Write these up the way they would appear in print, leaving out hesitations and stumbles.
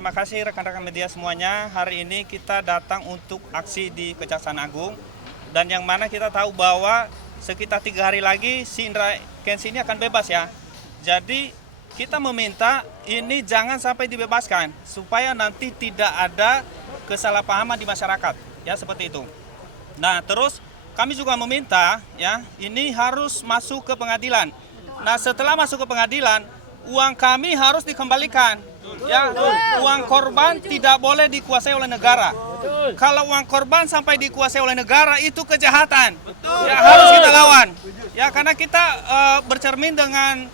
terima kasih rekan-rekan media semuanya. Hari ini kita datang untuk aksi di Kejaksaan Agung. Dan yang mana kita tahu bahwa sekitar 3 hari lagi si Indra Kents ini akan bebas ya. Jadi kita meminta ini jangan sampai dibebaskan. Supaya nanti tidak ada kesalahpahaman di masyarakat. Ya seperti itu. Nah terus kami juga meminta ya ini harus masuk ke pengadilan. Nah setelah masuk ke pengadilan, uang kami harus dikembalikan. Ya, uang korban tidak boleh dikuasai oleh negara. Kalau uang korban sampai dikuasai oleh negara itu kejahatan. Ya, harus kita lawan. Ya, karena kita bercermin dengan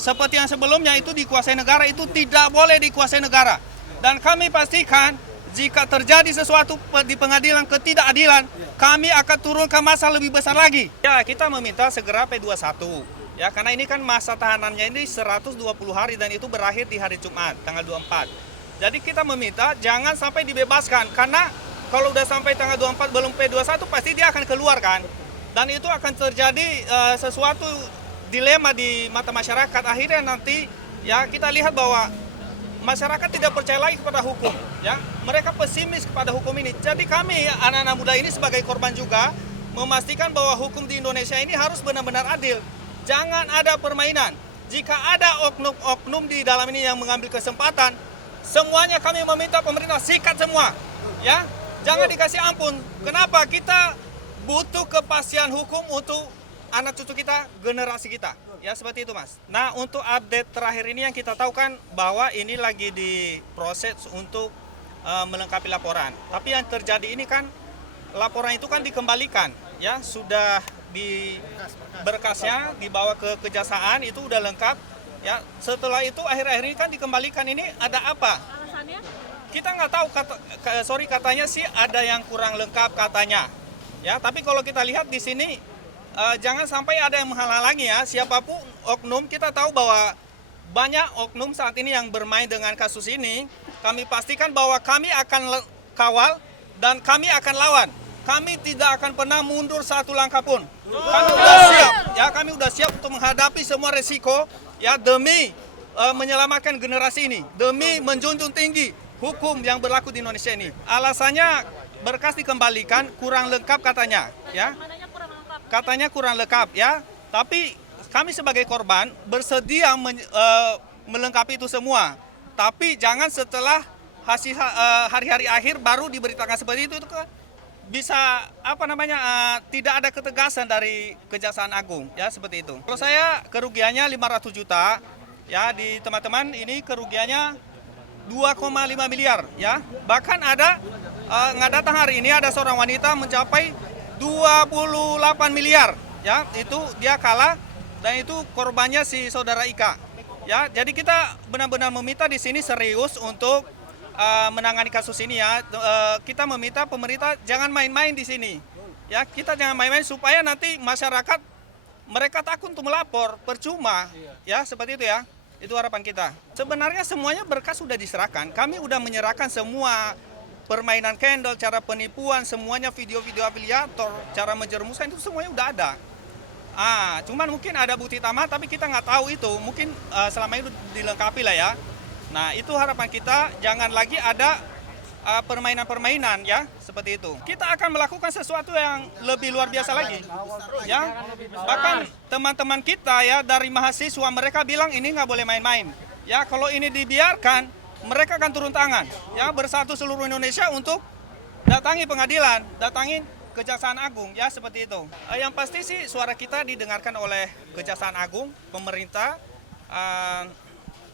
seperti yang sebelumnya itu dikuasai negara, itu tidak boleh dikuasai negara. Dan kami pastikan jika terjadi sesuatu di pengadilan ketidakadilan, kami akan turunkan masa lebih besar lagi. Ya, kita meminta segera P21. Ya, karena ini kan masa tahanannya ini 120 hari dan itu berakhir di hari Jumat, tanggal 24. Jadi kita meminta jangan sampai dibebaskan, karena kalau udah sampai tanggal 24 belum P21 pasti dia akan keluar kan. Dan itu akan terjadi sesuatu dilema di mata masyarakat. Akhirnya nanti ya kita lihat bahwa masyarakat tidak percaya lagi kepada hukum. Ya, mereka pesimis kepada hukum ini. Jadi kami anak-anak muda ini sebagai korban juga memastikan bahwa hukum di Indonesia ini harus benar-benar adil. Jangan ada permainan. Jika ada oknum-oknum di dalam ini yang mengambil kesempatan, semuanya kami meminta pemerintah sikat semua. Ya, jangan dikasih ampun. Kenapa? Kita butuh kepastian hukum untuk anak cucu kita, generasi kita. Ya, seperti itu, Mas. Nah, untuk update terakhir ini yang kita tahu kan bahwa ini lagi diproses untuk melengkapi laporan. Tapi yang terjadi ini kan laporan itu kan dikembalikan, ya, sudah di berkasnya dibawa ke kejaksaan itu udah lengkap ya. Setelah itu akhir-akhir ini kan dikembalikan, ini ada apa? Alasannya? Kita nggak tahu, katanya sih ada yang kurang lengkap katanya ya. Tapi kalau kita lihat di sini jangan sampai ada yang menghalang-halangi ya. Siapapun oknum, kita tahu bahwa banyak oknum saat ini yang bermain dengan kasus ini. Kami pastikan bahwa kami akan kawal dan kami akan lawan. Kami tidak akan pernah mundur satu langkah pun. Kami sudah siap, ya, kami sudah siap untuk menghadapi semua resiko, ya, demi menyelamatkan generasi ini, demi menjunjung tinggi hukum yang berlaku di Indonesia ini. Alasannya berkas dikembalikan kurang lengkap katanya, ya. Katanya kurang lengkap, ya. Tapi kami sebagai korban bersedia melengkapi itu semua. Tapi jangan setelah hasil hari-hari akhir baru diberitakan seperti itu kan. Bisa tidak ada ketegasan dari Kejaksaan Agung ya, seperti itu. Kalau saya kerugiannya 500 juta ya, di teman-teman ini kerugiannya 2,5 miliar ya. Bahkan ada nggak datang hari ini ada seorang wanita mencapai 28 miliar ya, itu dia kalah dan itu korbannya si saudara Ika ya. Jadi kita benar-benar meminta di sini serius untuk menangani kasus ini ya. Kita meminta pemerintah jangan main-main di sini. Ya, kita jangan main-main supaya nanti masyarakat mereka takut untuk melapor, percuma. Ya, seperti itu ya. Itu harapan kita. Sebenarnya semuanya berkas sudah diserahkan. Kami sudah menyerahkan semua permainan candle, cara penipuan, semuanya video-video afiliator, cara menjerumuskan itu semuanya sudah ada. Cuman mungkin ada bukti tambahan tapi kita nggak tahu itu. Mungkin selama ini dilengkapi lah ya. Nah, itu harapan kita, jangan lagi ada permainan-permainan ya, seperti itu. Kita akan melakukan sesuatu yang lebih luar biasa lagi. Ya, bahkan teman-teman kita ya dari mahasiswa mereka bilang ini nggak boleh main-main. Ya, kalau ini dibiarkan, mereka akan turun tangan. Ya, bersatu seluruh Indonesia untuk datangi pengadilan, datangin Kejaksaan Agung ya, seperti itu. Yang pasti sih suara kita didengarkan oleh Kejaksaan Agung, pemerintah,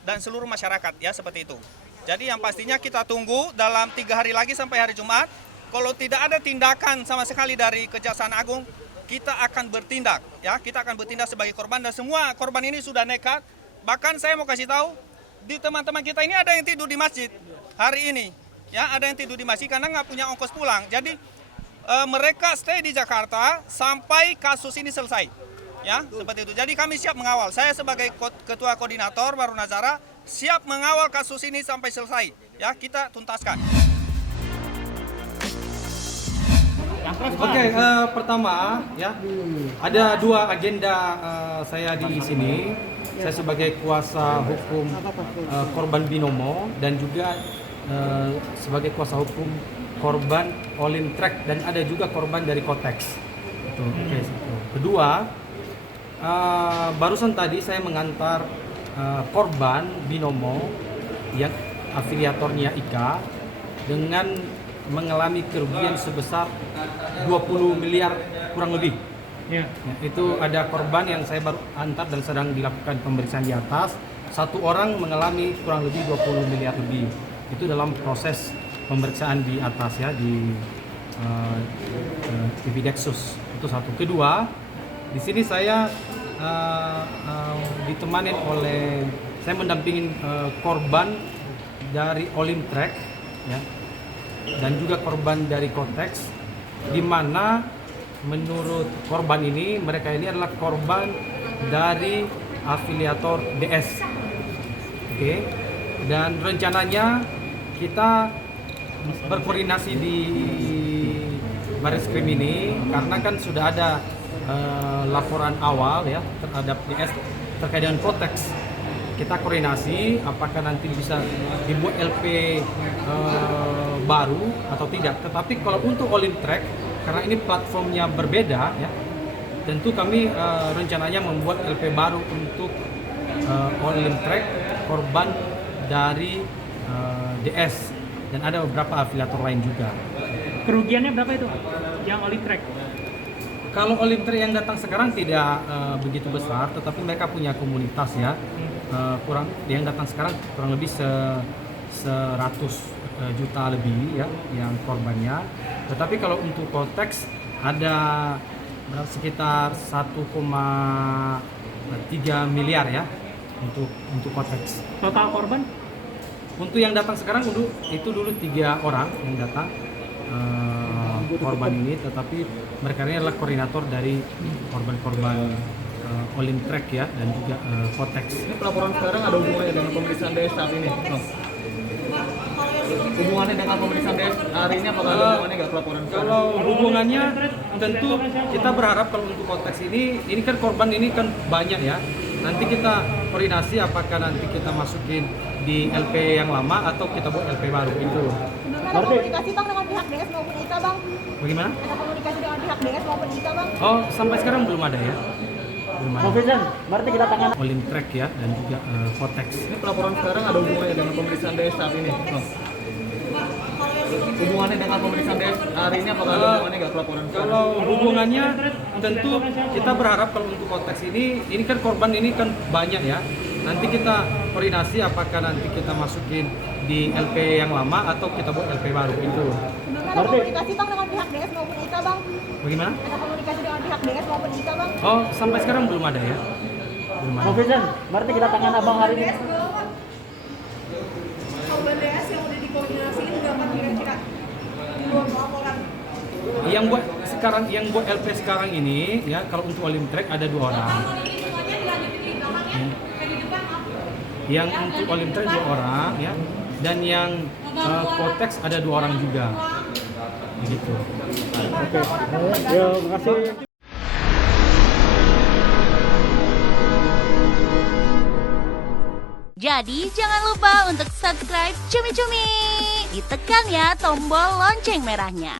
dan seluruh masyarakat ya, seperti itu. Jadi yang pastinya kita tunggu dalam 3 hari lagi sampai hari Jumat. Kalau tidak ada tindakan sama sekali dari Kejaksaan Agung, kita akan bertindak ya. Kita akan bertindak sebagai korban dan semua korban ini sudah nekat. Bahkan saya mau kasih tahu di teman-teman kita ini ada yang tidur di masjid hari ini ya, ada yang tidur di masjid karena nggak punya ongkos pulang. Jadi mereka stay di Jakarta sampai kasus ini selesai. Ya, seperti itu. Jadi kami siap mengawal. Saya sebagai ketua koordinator Baru Nazara siap mengawal kasus ini sampai selesai. Ya, kita tuntaskan. Oke, pertama ya ada 2 agenda saya di sini. Saya sebagai kuasa hukum korban Binomo dan juga sebagai kuasa hukum korban Olim Track dan ada juga korban dari Kotex. Itu case itu. Kedua, barusan tadi saya mengantar korban Binomo yang afiliatornya IKA dengan mengalami kerugian sebesar 20 miliar kurang lebih. Ya, itu ada korban yang saya baru antar dan sedang dilakukan pemeriksaan di atas. Satu orang mengalami kurang lebih 20 miliar lebih. Itu dalam proses pemeriksaan di atas ya di Dexus. Itu satu. Kedua, di sini saya ditemanin oleh saya mendampingin korban dari Olim Track ya dan juga korban dari Kotex, di mana menurut korban ini mereka ini adalah korban dari afiliator DS. Oke. Dan rencananya kita berkoordinasi di Barreskrim ini karena kan sudah ada laporan awal ya terhadap DS terkait dengan Kotex. Kita koordinasi apakah nanti bisa dibuat LP baru atau tidak. Tetapi kalau untuk Olim Track karena ini platformnya berbeda ya, tentu kami rencananya membuat LP baru untuk Olim Track korban dari DS dan ada beberapa afiliator lain juga. Kerugiannya berapa itu yang Olim Track? Kalau Olim Track yang datang sekarang tidak begitu besar, tetapi mereka punya komunitas ya. Yang datang sekarang kurang lebih 100 juta lebih ya yang korbannya. Tetapi kalau untuk Kotex ada sekitar 1,3 miliar ya untuk Kotex. Total korban? Untuk yang datang sekarang itu dulu 3 orang yang datang korban ini, tetapi mereka ini adalah koordinator dari korban-korban Olim Track ya dan juga Kotex. Ini pelaporan sekarang ada hubungannya dengan pemeriksaan DS saat ini? Hubungannya dengan pemeriksaan DS hari ini apakah ada hubungannya nggak pelaporan sekarang? Kalau hubungannya tentu kita berharap kalau untuk Kotex ini kan korban ini kan banyak ya. Nanti kita koordinasi apakah nanti kita masukin di LP yang lama atau kita buat LP baru itu. Ada komunikasi Bang dengan pihak DS maupun IKA Bang? Bagaimana? Ada komunikasi dengan pihak DS maupun IKA Bang? Oh, sampai sekarang belum ada ya. Belum ada. Oke, berarti kita tangan. Olim Track ya dan juga Kotex. Ini pelaporan sekarang ada hubungannya dengan pemeriksaan DS saat ini? Hubungannya dengan pemeriksaan DS hari ini apakah ada hubungannya nggak pelaporan sekarang? Kalau hubungannya tentu kita berharap kalau untuk Kotex ini kan korban ini kan banyak ya. Nanti kita koordinasi apakah nanti kita masukin di LP yang lama atau kita buat LP baru itu. Ada komunikasi Bang dengan pihak DS maupun IKA Bang? Bagaimana? Ada komunikasi dengan pihak DS maupun IKA Bang? Oh, sampai sekarang belum ada ya. Belum ada. Oke, berarti kita tangan abang hari ini. Korban DS yang udah dikoordinasiin berapa kira-kira? Dua laporan. Yang buat LP sekarang ini ya kalau untuk Olim Track ada 2 orang. Yang untuk Olim Track 2 orang ya dan yang Kotex ada 2 orang juga. Begitu. Oke. Ya, makasih. Jadi jangan lupa untuk subscribe Cumi Cumi. Ditekan ya tombol lonceng merahnya.